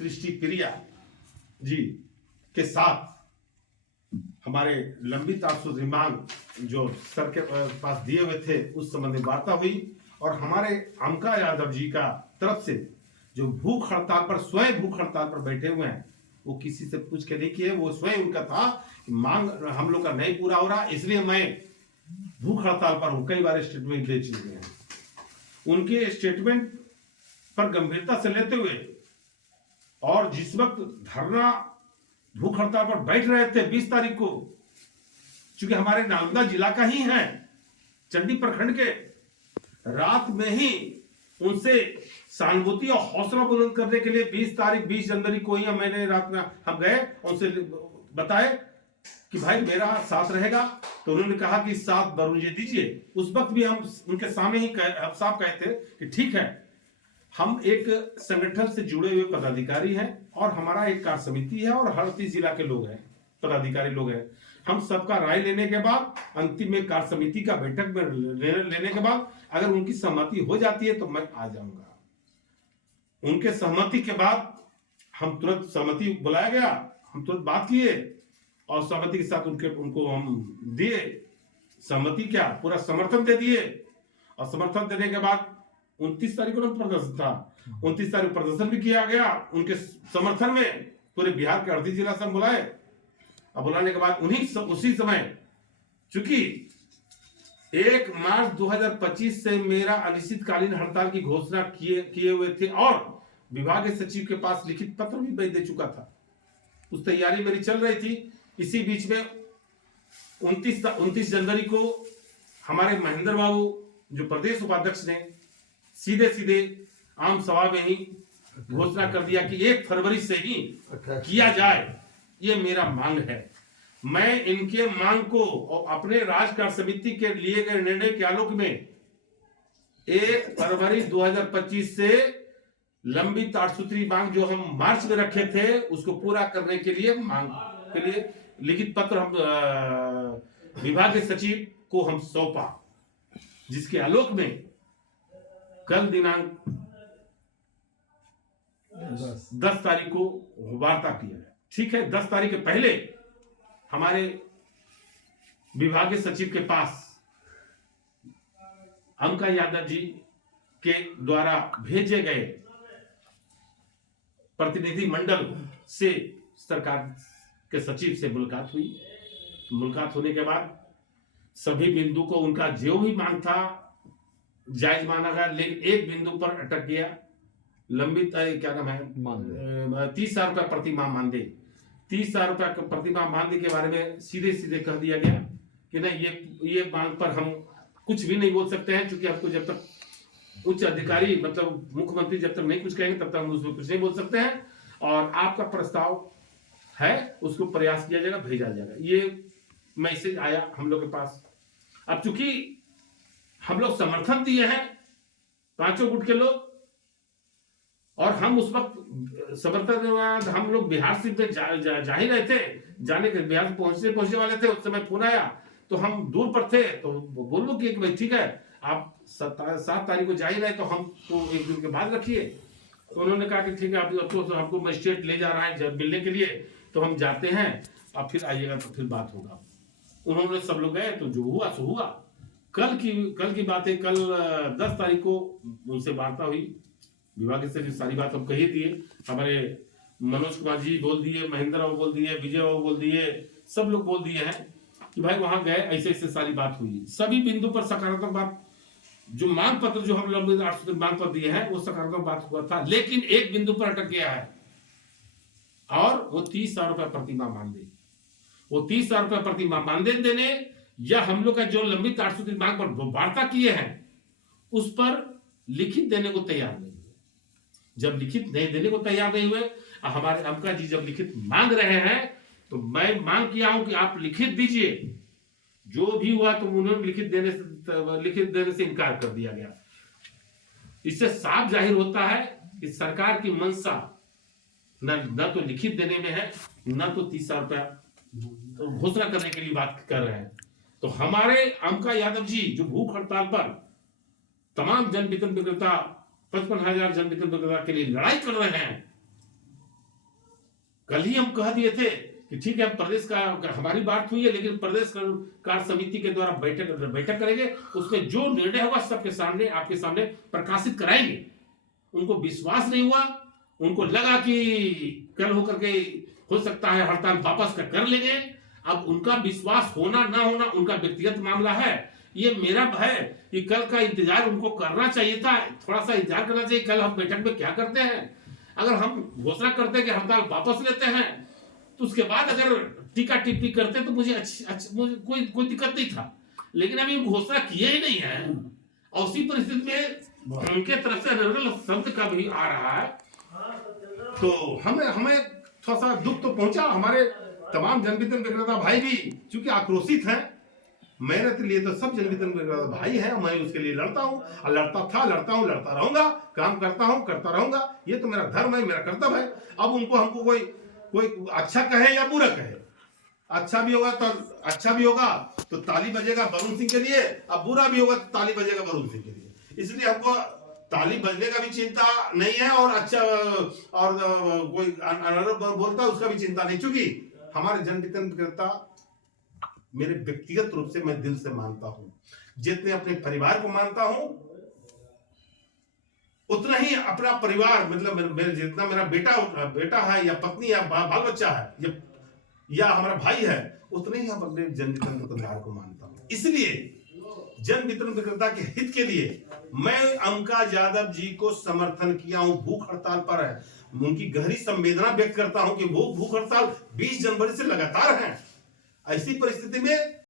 सृष्टि प्रिया जी के साथ हमारे लंबित 800 मांग जो सर के पास दिए हुए थे उस संबंधी वार्ता हुई और हमारे अमका यादव जी का तरफ से जो भूख हड़ताल पर स्वयं भूख हड़ताल पर बैठे हुए हैं वो किसी से पूछ के नहीं किए, वो स्वयं उनका था कि मांग हम लोग का नहीं पूरा हो रहा इसलिए मैं भूख हड़ताल पर हूं। कई बार स्टेटमेंट दे चुके हैं। उनके स्टेटमेंट पर गंभीरता से लेते हुए और जिस वक्त धरना भूख हड़ताल पर बैठ रहे थे 20 तारीख को, चूंकि हमारे नालंदा जिला का ही है, चंडी प्रखंड के, रात में ही उनसे सहानुभूति और हौसला बुलंद करने के लिए 20 जनवरी को ही मैंने रात में हम गए, उनसे बताए कि भाई मेरा साथ रहेगा। तो उन्होंने कहा कि साथ वरुण जी दीजिए। उस वक्त भी हम उनके सामने ही हम साफ कहे थे कि ठीक है, हम एक संगठन से जुड़े हुए पदाधिकारी हैं और हमारा एक कार्य समिति है और हर 30 जिला के लोग हैं, पदाधिकारी लोग हैं। हम सबका राय लेने के बाद अंतिम में कार्य समिति का बैठक में लेने के बाद अगर उनकी सहमति हो जाती है तो मैं आ जाऊंगा। उनके सहमति के बाद हम तुरंत सहमति बुलाया गया, हम तुरंत बात किए और सहमति के साथ उनको हम दिए सहमति, क्या पूरा समर्थन दे दिए। और समर्थन देने के बाद 29 तारीख को प्रदर्शन था, 29 तारीख प्रदर्शन भी किया गया उनके समर्थन में। पूरे बिहार के 38 जिला से हम बुलाए और बुलाने के बाद उसी समय, चूंकि 1 मार्च 2025 से मेरा अनिश्चितकालीन हड़ताल की घोषणा किए हुए थे और विभागीय सचिव के पास लिखित पत्र भी मैं दे चुका था, उस तैयारी मेरी चल रही थी। इसी बीच में 29 जनवरी को हमारे महेंद्र बाबू जो प्रदेश उपाध्यक्ष ने सीधे आम सभा में ही घोषणा कर दिया कि 1 फरवरी से ही किया जाए, ये मेरा मांग है। मैं इनके मांग को और अपने राज्य कार्य समिति के लिए गए निर्णय के आलोक में 1 फरवरी 2025 से लंबित 8 सूत्री मांग जो हम मार्च में रखे थे उसको पूरा करने के लिए मांग के लिए लिखित पत्र हम विभागीय सचिव को हम सौंपा, जिसके आलोक में कल दिनांक 10 तारीख को वार्ता किया है। ठीक है, 10 तारीख के पहले हमारे विभागीय सचिव के पास अमका यादव जी के द्वारा भेजे गए प्रतिनिधि मंडल से सरकार के सचिव से मुलाकात हुई। मुलाकात होने के बाद सभी बिंदु को उनका जो भी मांग था जायज माना गया, लेकिन एक बिंदु पर अटक गया। लंबित क्या नाम है, 30,000 रुपया प्रति माह मानदेय, 30,000 रुपया प्रति माह मानदेय के बारे में सीधे कह दिया गया कि नहीं, ये मांग पर हम कुछ भी नहीं बोल सकते हैं, क्योंकि हमको जब तक उच्च अधिकारी मतलब मुख्यमंत्री जब तक नहीं कुछ कहेंगे तब तक हम उसमें कुछ नहीं बोल सकते हैं। और आपका प्रस्ताव है उसको प्रयास किया जाएगा, भेजा जाएगा। ये मैसेज आया हम लोग के पास। अब चूंकि हम लोग समर्थन दिए हैं 5 गुट के लोग, और हम उस वक्त समर्थन हम लोग बिहार से जा ही रहे थे, जाने के बिहार पहुंचने वाले थे। उस समय फोन आया तो हम दूर पर थे, तो बोलो कि भाई ठीक है आप 7 तारीख को जा ही रहे तो हम तो 1 दिन के बाद रखिए। तो उन्होंने कहा कि ठीक है, आप तो हमको मजिस्ट्रेट ले जा रहा है जब मिलने के लिए, तो हम जाते हैं, अब फिर आइएगा तो फिर बात होगा। उन्होंने सब लोग गए, तो जो हुआ सो हुआ। कल की बात है, कल 10 तारीख को उनसे वार्ता हुई, विभाग से जो सारी बात हम कही दिए। हमारे मनोज कुमार जी बोल दिए, महेंद्र बाबू बोल दिए, विजय बाबू बोल दिए, सब लोग बोल दिए हैं कि भाई वहां गए, ऐसे सारी बात हुई। सभी बिंदु पर सकारात्मक बात, जो मांग पत्र जो हम लोग 8 मांग पत्र दिए हैं वो सकारात्मक बात हुआ था, लेकिन एक बिंदु पर अटक गया है और वो 30,000 रुपया प्रति माह मानदेय। वो 30,000 रुपया प्रति माह मानदेय देने या हम लोग का जो लंबित 8 सूत्री मांग पर वार्ता किए हैं उस पर लिखित देने को तैयार नहीं हुए। जब लिखित नहीं देने को तैयार नहीं हुए, हमारे अमका जी जब लिखित मांग रहे हैं तो मैं मांग किया हूं कि आप लिखित दीजिए। जो भी हुआ तो उन्होंने लिखित देने से इनकार कर दिया गया। इससे साफ जाहिर होता है कि सरकार की मंशा न तो लिखित देने में है, न तो 30,000 रुपया घोषणा करने के लिए बात कर रहे हैं। तो हमारे अमका यादव जी जो भूख हड़ताल पर तमाम जन वितरण विक्रेता 55,000 जन वितरण विक्रेता के लिए लड़ाई कर रहे हैं, कल ही हम कह दिए थे कि ठीक है, प्रदेश का हमारी बात हुई है, लेकिन प्रदेश कार्य समिति के द्वारा बैठक करेंगे, उसमें जो निर्णय होगा सबके सामने, आपके सामने प्रकाशित कराएंगे। उनको विश्वास नहीं हुआ, उनको लगा कि कल होकर के हो सकता है हड़ताल वापस कर लेंगे। अब उनका विश्वास होना ना होना उनका व्यक्तिगत मामला है। ये मेरा है कि कल का इंतजार उनको करना चाहिए था, थोड़ा सा इंतजार करना चाहिए। कल हम बैठक में क्या करते हैं, अगर हम घोषणा करते हैं कि हड़ताल वापस लेते हैं, तो उसके बाद अगर टीका टिप्पणी करते तो मुझे मुझे कोई दिक्कत नहीं था। लेकिन अभी घोषणा किए ही नहीं है, और उसी परिस्थिति में उनके तरफ से निर्णय शब्द का भी आ रहा है, तो हमें थोड़ा सा दुख तो पहुंचा। हमारे तमाम जनवितरण विक्रेता भाई भी चूंकि आक्रोशित हैं, मेहनत के लिए तो सब जनवितरण विक्रेता भाई हैं, मैं उसके लिए लड़ता हूं, और लड़ता था, लड़ता हूं, लड़ता रहूंगा, काम करता हूं, करता रहूंगा। ये तो मेरा धर्म है, मेरा कर्तव्य है। अब हमको कोई अच्छा कहे या बुरा कहे, अच्छा भी होगा तो ताली बजेगा वरुण सिंह के लिए, अब बुरा भी होगा तो ताली बजेगा वरुण सिंह के लिए। इसलिए हमको ताली बजने का भी चिंता नहीं है, और अच्छा और कोई अनारोप बोलता है उसका भी चिंता नहीं, क्योंकि हमारे जनवितरण विक्रेता मेरे व्यक्तिगत रूप से मैं दिल से मानता हूं, जितने अपने परिवार को मानता हूं उतना ही अपना परिवार, मतलब मेरे जितना मेरा बेटा है या पत्नी या बाल बच्चा है या हमारा भाई है, उतने ही हम अपने जन वितरण विक्रेता को मानता हूं। इसलिए जन वितरण विक्रेता के हित के लिए मैं अंका यादव जी को समर्थन किया हूं। भूख हड़ताल पर है, उनकी गहरी संवेदना व्यक्त करता हूं कि वो भूख हड़ताल 20 जनवरी से लगातार है। ऐसी परिस्थिति में